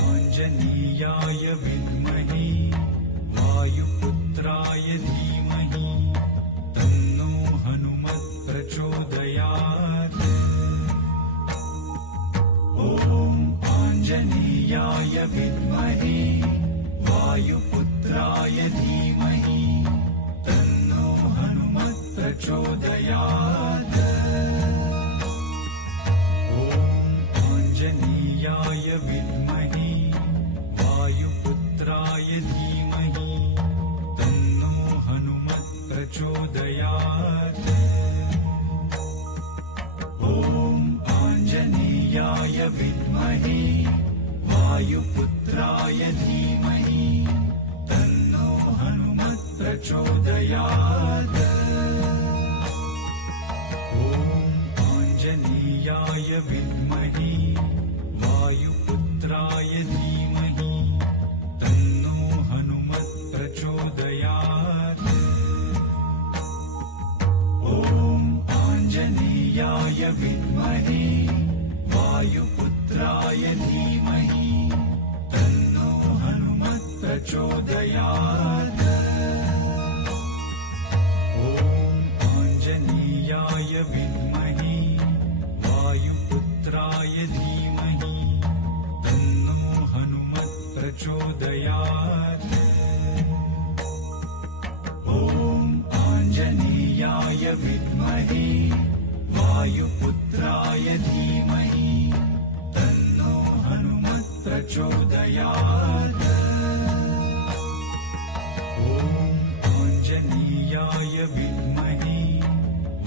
आञ्जनेयाय विद्महे वायुपुत्राय धीमहि तन्नो हनुमत् प्रचोदयात्। आञ्जनेयाय विद्महे वायुपुत्राय धीमहि तन्नो हनुमत् प्रचोदयात्। आञ्जनेयाय विद्महे वायुपुत्राय धीमहि तन्नो हनुमत् प्रचोदयात्। आञ्जनेयाय विद्महे वायुपुत्राय धीमहि तन्नो हनुमत् प्रचोदयात्। आञ्जनेयाय विद्महे वायुपुत्राय धीमहि तन्नो हनुमत् प्रचोदयात्। आञ्जनेयाय विद्महे वायुपुत्राय धीमहि तन्नो हनुमत् प्रचोदयात्। आञ्जनेयाय विद्महे वायुपुत्राय धीमहि तन्नो हनुमत् प्रचोदयात्। आञ्जनेयाय विद्महे वायुपुत्राय धीमहि तन्नो हनुमत् प्रचोदयात्। आञ्जनेयाय विद्महे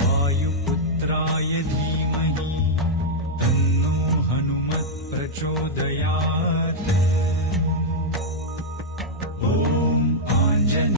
वायुपुत्राय धीमहि तन्नो हनुमत् प्रचोदयात्।